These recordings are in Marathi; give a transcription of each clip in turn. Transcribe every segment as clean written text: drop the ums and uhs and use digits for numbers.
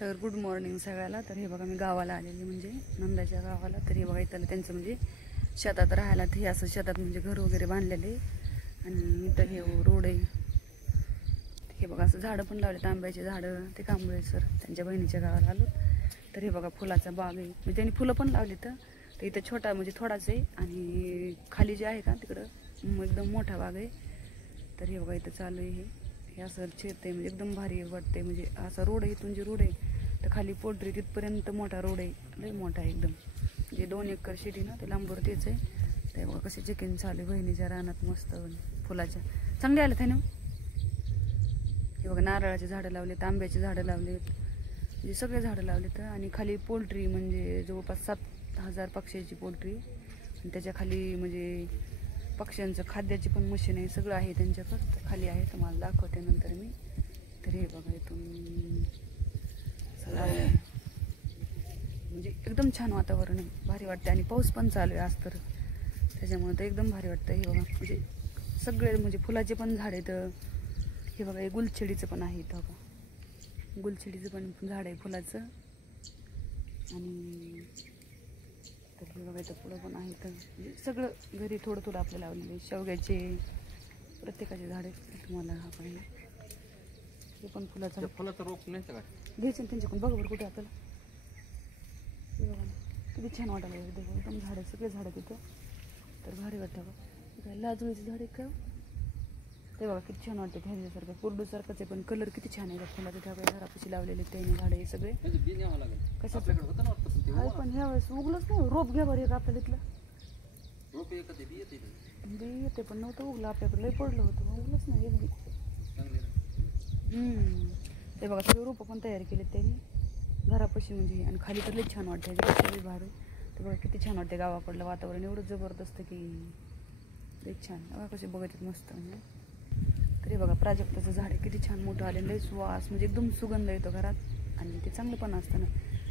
तर गुड मॉर्निंग सगळ्याला। तर हे बघा मी गावाला आलेली म्हणजे नंदाच्या गावाला। तर हे बघा इथं त्यांचं म्हणजे शेतात राहायला ते असं शेतात म्हणजे घर वगैरे बांधलेले आणि इथं हे रोड आहे। हे बघा असं झाडं पण लावले, आंब्याचे झाडं। ते कांबळे सर त्यांच्या बहिणीच्या गावाला आलो। तर हे बघा फुलाचा बाग आहे, म्हणजे त्यांनी फुलं पण लावली। तर इथं छोटा म्हणजे थोडाच आहे आणि खाली जे आहे का तिकडं एकदम मोठा बाग आहे। तर हे बघा इथं चालू आहे हे असं छेत आहे, म्हणजे एकदम भारी वाटते। म्हणजे असा रोड आहे, इथून जे रोड आहे तर खाली पोल्ट्री तिथपर्यंत मोठा रोड आहे, लय मोठा आहे एकदम। जे 2 एकर शेती ना ते लांबवर तेच आहे। ते बघा कसे चिकन चालू बहिणीच्या रानात मस्त फुलाच्या चांगले आले त्याने। हे बघा नारळाचे झाडं लावलेत, आंब्याचे झाडं लावलेत, म्हणजे सगळे झाडं लावलेत। आणि खाली पोल्ट्री म्हणजे जवळपास 7000 पक्ष्याची पोल्ट्री आणि त्याच्या खाली म्हणजे पक्ष्यांचं खाद्याची पण मशीन आहे, सगळं आहे त्यांच्याकडं। खाली आहे, तुम्हाला दाखवते नंतर मी। तर हे बघा इथून सगळं म्हणजे एकदम छान वातावरण आहे, भारी वाटते। आणि पाऊस पण चालू आहे आज, तर त्याच्यामुळे तर एकदम भारी वाटतं। हे बघा म्हणजे सगळे म्हणजे फुलाचे पण झाड आहेत। हे बघा हे गुलछडीचं पण आहे इथं बघा, गुलछडीचं पण झाड आहे फुलाचं। आणि तर हे बघा इथं पुढं पण आहे, तर म्हणजे सगळं घरी थोडं थोडं आपलं लावलेले शेवग्याचे प्रत्येकाचे झाडे तुम्हाला हा पाहिजे। हे पण फुलाचं रोप नाही का घ्यायचं त्यांच्याकडून, बघा बरं कुठे आपल्याला। हे बघा किती छान वाटायला एकदम झाडं, सगळे झाडं तिथं, तर भारी वाटतं बघा। लाजूळीचे झाड आहे का ते बघा किती छान वाटते, ह्याच्यासारखं कुरडूसारखंच आहे, पण कलर किती छान आहे फुलाचे। त्या घरापाशी लावलेले त्याने झाडे हे सगळे कशाचं आहे, पण ह्या वेळेस उगलंच नाही। रोप घ्या बरं एक आपल्याला इथलं बी येते, पण नव्हतं उगलं आपल्याकडे, लय पडलं होतं, उगलंच नाही एक बी। ते बघा सगळे रोपं पण तयार केलेत त्यांनी घरापाशी म्हणजे। आणि खाली तर लय छान वाटते, सगळे भारी। ते बघा किती छान वाटते, गावाकडलं वातावरण एवढं जबरदस्त की लय छान। बघा कसे बघत मस्त म्हणजे। तरी बघा प्राजक्ताचं झाड आहे, किती छान मोठं आले, लय सुवास म्हणजे एकदम सुगंध येतो घरात। आणि ते चांगलं पण असतं ना।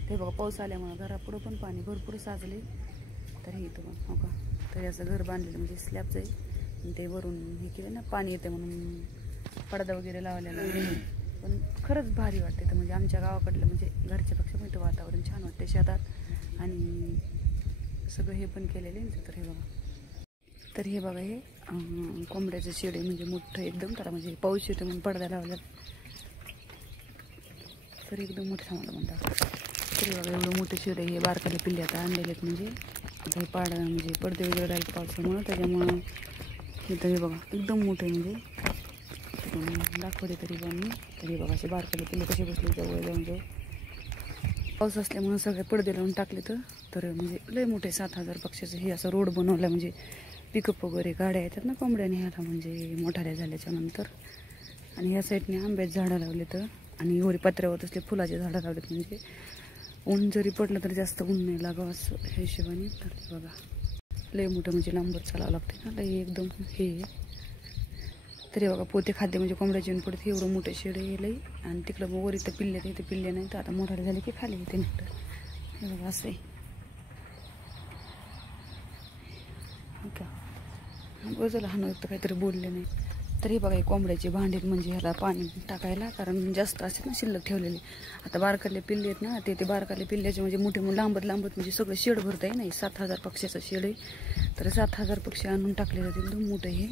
ते बघा पाऊस आल्यामुळे घरापुढं पण पाणी भरपूर साचले। तरी येतो बघा हो का, तरी असं घर बांधलेलं म्हणजे स्लॅबचं आहे, ते वरून हे केलं ना पाणी येते म्हणून पडदा वगैरे लावलेला। पण खरंच भारी वाटते तर म्हणजे आमच्या गावाकडलं म्हणजे घरच्यापेक्षा पण वातावरण छान वाटते शेतात। आणि सगळं हे पण केलेलं आहे। तर हे बघा, तर हे बघा हे कोंबड्याचं शेड आहे, म्हणजे मोठं एकदम। त्याला म्हणजे पाऊस येतो म्हणून पडदा लावला, तर एकदम मोठं सामान म्हणतात। तरी बघा एवढं मोठं शेड आहे, हे बारकाले पिल्ले आता आणलेलेत म्हणजे आता हे पाड म्हणजे पडदे वगैरे राहील पावसामुळं, त्याच्यामुळं हे तर हे बघा एकदम मोठं म्हणजे दाखवते तरी पण मी। तरी बघा असे बारकाले पिल्ले कसे बसले जवळ जाऊन जवळ, पाऊस असल्यामुळं सगळे पडदे लावून टाकले। तर म्हणजे लय मोठे 7000 पक्ष्याचं हे असं रोड बनवला, म्हणजे पिकअप वगैरे गाड्या येतात ना कोंबड्याने ह्याला म्हणजे मोठाल्या झाल्याच्या नंतर। आणि ह्या साईडने आंब्याचे झाडं लावले तर, आणि वरी पत्र्यावर असले फुलाचे झाडं लावलेत, म्हणजे ऊन जरी पडलं तरी जास्त ऊन नाही लागावं असं ह्या हिशोबाने। तर ते बघा लय मोठं म्हणजे लांबर चालावं लागते ना, लय एकदम हे। तरी बघा पोते खाद्य म्हणजे कोंबड्याचे येऊन पडते, एवढं मोठं शेड आहे लई। आणि तिकडं मग वर इथं पिल्ले, इथे पिल्ले नाही, तर आता मोठाले झाले की खाली येते नंतर। हे बघा असं आहे का, बजला हा नव्हतं काहीतरी बोलले नाही। तरी बघा कोंबड्याचे भांडे म्हणजे ह्याला पाणी टाकायला, कारण जास्त असतात ना शिल्लक ठेवलेले। आता बारकाले पिल्ले आहेत ना, ते बारकाले पिल्ल्याचे म्हणजे मोठे लांबत म्हणजे सगळं शेड भरत आहे नाही। 7000 पक्ष्याचं शेड आहे, तर 7000 पक्षी आणून टाकलेलं एकदम मोठं हे।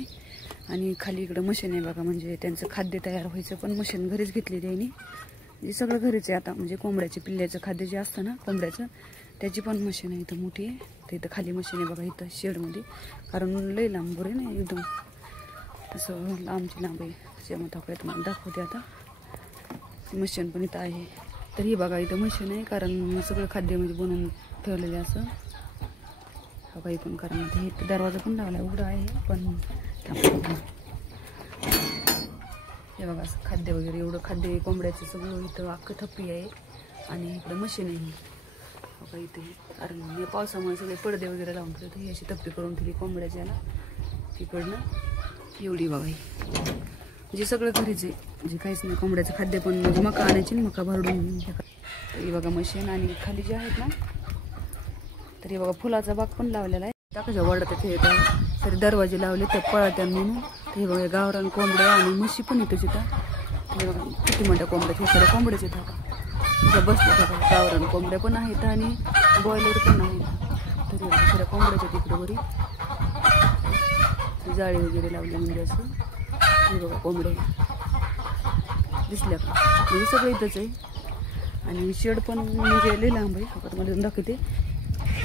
आणि खाली इकडं मशीन आहे बघा, म्हणजे त्यांचं खाद्य तयार व्हायचं पण मशीन घरीच घेतली त्यांनी, म्हणजे सगळं घरीच आहे आता। म्हणजे कोंबड्याचे पिल्ल्याचं खाद्य जे असतं ना कोंबड्याचं, त्याची पण मशीन आहे इथं मोठी आहे। तर इथं खाली मशीन आहे बघा इथं शेडमध्ये, कारण लय लांबवर आहे ना एकदम, असं लांबची लांब आहे। त्याच्यामुळे दाखवते तुम्हाला, दाखवते आता मशीन पण इथं आहे। तर ही बघा इथं मशीन आहे, कारण सगळं खाद्य म्हणजे बनवून ठेवलेलं असं बघा इथून। कारण इथं दरवाजा पण लावला उघडा आहे, पण हे बघा असं खाद्य वगैरे एवढं खाद्य आहे कोंबड्याचं सगळं इथं अख्खं थप्पी आहे। आणि इकडं मशीन आहे बघा इथे, कारण हे पावसामुळे सगळे पडदे वगैरे लावून ठेवते, ही अशी थप्पी करून ठेवली कोंबड्याच्याला तिकडनं एवढी बघा ही, म्हणजे सगळं घरीच आहे, म्हणजे काहीच नाही। कोंबड्याचं खाद्य पण म्हणजे मका आणायची, मका भरडून हे बघा मशीन। आणि खाली जे आहेत ना, तर हे बघा फुलाचा बाग पण लावलेला आहे, टाकायच्या वडा तिथे येतं, तरी दरवाजे लावले ते पळत्या म्हणून। हे बघा गावरान कोंबड्या आणि म्हशी पण येते तिथं, हे बघा किती मोठ्या कोंबड्या, हे सगळ्या कोंबड्याच येतात बसले बघा गावरान कोंबड्या पण आहेत आणि बॉयलर पण आहेत. तरी दुसऱ्या कोंबड्याच्या तिकडे वरी जाळी वगैरे लावली म्हणजे असं. हे बघा कोंबडे दिसल्या का, म्हणजे सगळं इथंच आहे. आणि शेड पण म्हणजे लई लांब आहे. आता मला दाखवते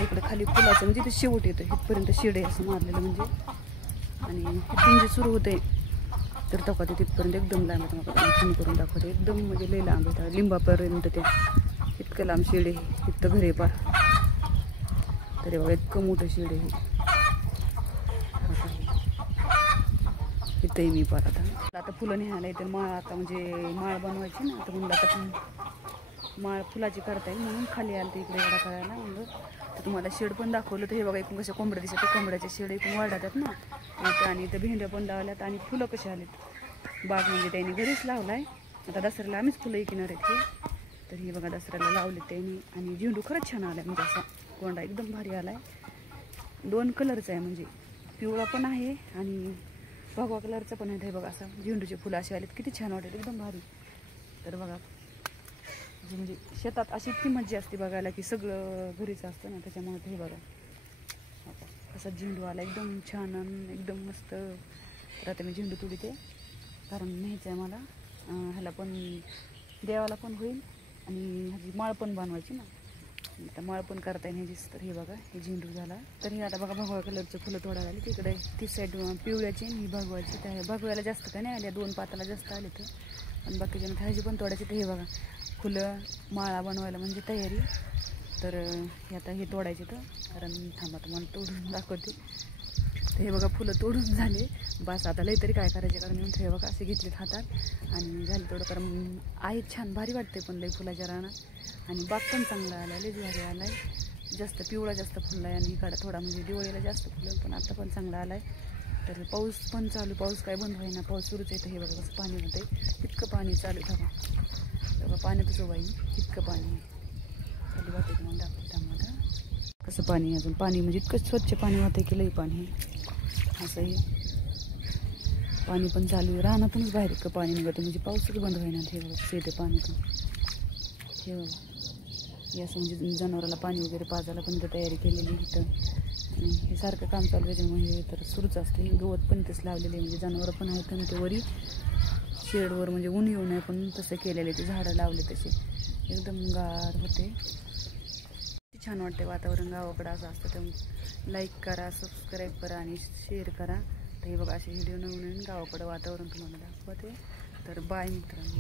इकडे खाली फुलाचं म्हणजे ते शेवट येतं इथपर्यंत शेड आहे असं मारलेलं म्हणजे. आणि इथून जे सुरू होते तर दाखवते तिथपर्यंत एकदम लांब आहे. तुम्हाला फोन करून दाखवते एकदम म्हणजे लई लांब आहे. लिंबापर्यंत ते इतकं लांब शेड आहे. इतकं घरे पार तरी बघा इतकं मोठं शेड आहे. इथंही मी पार आता फुलं न्यायला येते. माळ आता म्हणजे माळ बनवायची ना, आता म्हणलं आता माळ फुलाची करता येईल म्हणून खाली आलं तर इकडे एवढा करायला म्हणलं. तर तुम्हाला शेड पण दाखवलं. तर हे बघा एकूण कशा कोंबड्या दिसतात. ते कोंबड्याचे शेड एकूण वाढतात ना. आणि इथं भेंड्या पण लावल्यात आणि फुलं कशी आलीत. बाग म्हणजे त्यांनी घरीच लावला आहे. आता दसऱ्याला आम्हीच फुलं ऐकणार आहेत हे. तर हे बघा दसऱ्याला लावले त्यांनी. आणि झेंडू खरंच छान आला म्हणजे असा कोंडा एकदम भारी आला आहे. 2 कलरचा आहे म्हणजे पिवळा पण आहे आणि भगवा कलरचं पण आहे. हे बघा असं झेंडूचे फुलं असे आलेत किती छान वाटेल एकदम भारी. तर बघा म्हणजे शेतात अशी इतकी मज्जा असते बघायला की सगळं घरीच असतं ना, त्याच्यामुळे हे बघा असा झेंडू आला एकदम छान एकदम मस्त. तर आता मी झेंडू तोडीते कारण न्यायचं आहे मला. ह्याला पण देवाला पण होईल आणि ह्याची माळ पण बनवायची ना, आता माळ पण करता येईल ह्याचीच. तर हे बघा हे झेंडू झाला. तर हे आता बघा भगवा कलरचे फुलं तोडायला आली तिकडे ती साईड पिवळ्याची आणि ही भगवायची. त्या भगव्याला जास्त काय नाही आल्या, 2 पाताला जास्त आले तर. आणि बाकीच्या ह्याची पण तोडायची. तर हे बघा फुलं माळा बनवायला म्हणजे तयारी. तर हे आता हे तोडायचे तर कारण थांबा तुम्हाला तोडून दाखवते. तर हे बघा फुलं तोडून झाले बस. आता लई तरी काय करायचे कारण म्हणून हे बघा असे घेतलेत हातात आणि झाले थोडं. कारण आहे छान भारी वाटते पण लई फुलाच्या रानात. आणि बाग पण चांगला आला लई भारी आला आहे. जास्त पिवळा जास्त फुलला आहे आणि इकडं थोडा म्हणजे दिवाळीला जास्त फुलं पण आता पण चांगला आला आहे. तर पाऊस पण चालू, पाऊस काय बंद होईना, पाऊस सुरूच आहे. तर हे बघा कसं पाणी होतं आहे, इतकं पाणी चालू आहे बघा. तेव्हा पाण्यातच उभा आहे इतकं पाणी आहे. खाली वाटते तुम्हाला दाखवते आम्हाला कसं पाणी अजून पाणी म्हणजे इतकं स्वच्छ पाणी वाटतं की लई पाणी असं हे पाणी पण चालू आहे. रानातूनच बाहेर इतकं पाणी निघतं म्हणजे पाऊसच बंद होईना. हे बघा कसं येते पाणी पण. हे बघा हे असं म्हणजे जनावराला पाणी वगैरे पाजायला पण इथं तयारी केलेली इथं. आणि हे सारखं काम चालू आहे त्याच्यामुळे तर सुरूच असते. हे गवत पण इथंच लावलेले आहे म्हणजे जनावरं पण आहेत आणि ते वरी शेडवर म्हणजे ऊन येऊ नये पण तसं केलेले ते झाडं लावले तसे एकदम गार होते. छान वाटते वातावरण गावाकडं असं असतं. तर लाईक करा, सबस्क्राईब करा आणि शेअर करा. तर हे बघा असे व्हिडिओ नवीन गावाकडं वातावरण तुम्हाला दाखवते. तर बाय मित्रांनो.